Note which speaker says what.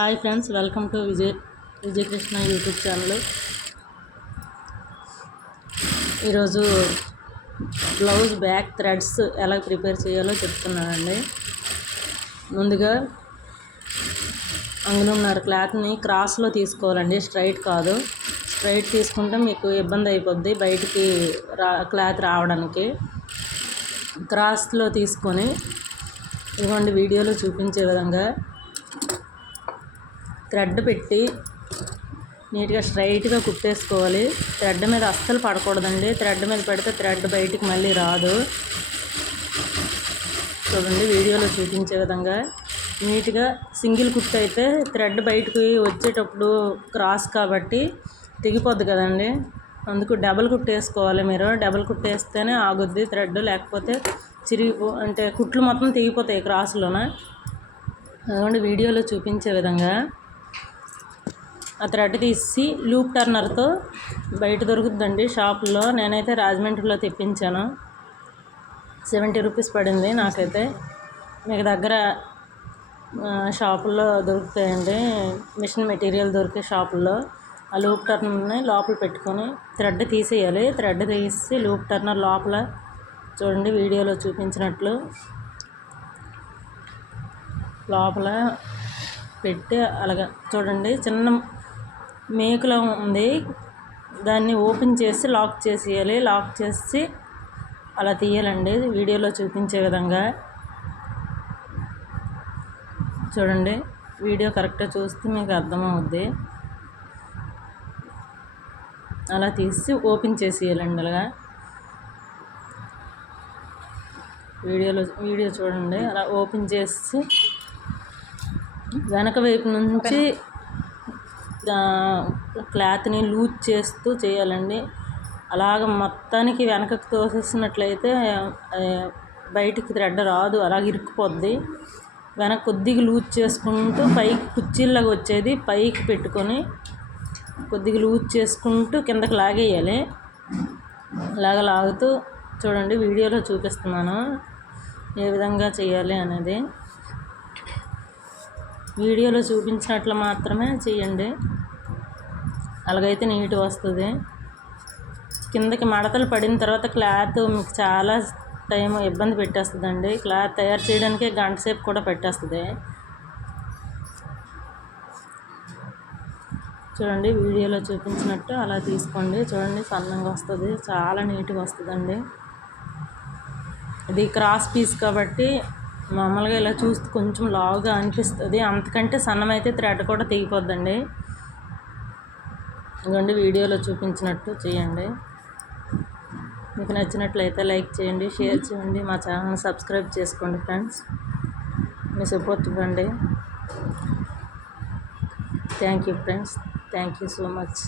Speaker 1: Hi friends welcome to Vijay Vijayakrishna YouTube channel. ఈరోజు blouse back threads ఎలా prepare చేయాలో చెప్తున్నానండి. ముందుగా అంగనున్నర క్లాత్ని క్రాస్లో తీసుకోవాలండి స్ట్రైట్ కాదు. స్ట్రైట్ తీసుకుంటే మీకు ఇబ్బంది అయిపోద్ది బయటికి రా క్లాత్ రావడానికి. క్రాస్లో తీసుకొని ఇదిగోండి వీడియోలో చూపించే విధంగా థ్రెడ్ పెట్టి నీట్గా స్ట్రైట్గా కుట్టేసుకోవాలి. థ్రెడ్ మీద అస్సలు పడకూడదండి. థ్రెడ్ మీద పెడితే థ్రెడ్ బయటికి మళ్ళీ రాదు. చూడండి వీడియోలో చూపించే విధంగా నీట్గా సింగిల్ కుట్ అయితే థ్రెడ్ బయటకు వచ్చేటప్పుడు క్రాస్ కాబట్టి తెగిపోద్ది కదండి. అందుకు డబల్ కుట్టేసుకోవాలి మీరు. డబల్ కుట్టేస్తేనే ఆగుద్ది థ్రెడ్. లేకపోతే చిరిగిపో అంటే కుట్లు మొత్తం తెగిపోతాయి క్రాస్లోన. అదిగోండి వీడియోలో చూపించే విధంగా ఆ థ్రెడ్ తీసి లూప్ టర్నర్తో బయట దొరుకుతుందండి షాప్లో. నేనైతే రాజమండ్రిలో తెప్పించాను. సెవెంటీ రూపీస్ పడింది నాకైతే. మీకు దగ్గర షాపుల్లో దొరుకుతాయండి. మిషన్ మెటీరియల్ దొరికే షాపుల్లో. ఆ లూప్ టర్నర్ని లోపల పెట్టుకొని థ్రెడ్ తీసేయాలి. థ్రెడ్ తీసి లూప్ టర్నర్ లోపల చూడండి వీడియోలో చూపించినట్లు. లోపల పెట్టి అలాగ చూడండి చిన్న మేకులో ఉంది. దాన్ని ఓపెన్ చేసి లాక్ చేసేయాలి. లాక్ చేసి అలా తీయాలండి. వీడియోలో చూపించే విధంగా. చూడండి. వీడియో కరెక్ట్గా చూస్తే మీకు అర్థమవుద్ది. అలా తీసి ఓపెన్ చేసేయాలండి అలాగా వీడియోలో వీడియో చూడండి. అలా ఓపెన్ చేసి వెనక వైపు నుంచి క్లాత్ని లూజ్ చేస్తూ చేయాలండి. అలాగ మొత్తానికి వెనకకు తోసేసినట్లయితే బయటికి థ్రెడ్ రాదు అలాగ ఇరుక్కుపోద్ది. వెనక కొద్దిగా లూజ్ చేసుకుంటూ పైకి కుర్చీలాగా వచ్చేది పైకి పెట్టుకొని కొద్దిగా లూజ్ చేసుకుంటూ కిందకి లాగేయాలి. అలాగ లాగుతూ చూడండి వీడియోలో చూపిస్తున్నాను ఏ విధంగా చేయాలి అనేది. వీడియోలో చూపించినట్లు మాత్రమే చేయండి. అలాగైతే నీట్ వస్తుంది. కిందకి మడతలు పడిన తర్వాత క్లాత్ మీకు చాలా టైం ఇబ్బంది పెట్టేస్తుందండి. క్లాత్ తయారు చేయడానికి గంట సేపు కూడా పెట్టేస్తుంది. చూడండి వీడియోలో చూపించినట్టు అలా తీసుకోండి. చూడండి సన్నంగా వస్తుంది. చాలా నీట్గా వస్తుందండి. ఇది క్రాస్ పీస్ కాబట్టి మామూలుగా ఇలా చూస్తే కొంచెం లావుగా అనిపిస్తుంది. అంతకంటే సన్నమైతే థ్రెడ్ కూడా తెగిపోద్దండి ఇదిగోండి వీడియోలో చూపించినట్టు చేయండి. మీకు నచ్చినట్లయితే లైక్ చేయండి షేర్ చేయండి మా ఛానల్ సబ్స్క్రైబ్ చేసుకోండి ఫ్రెండ్స్. మీ సపోర్ట్ ఇవ్వండి. Thank you friends. Thank you so much.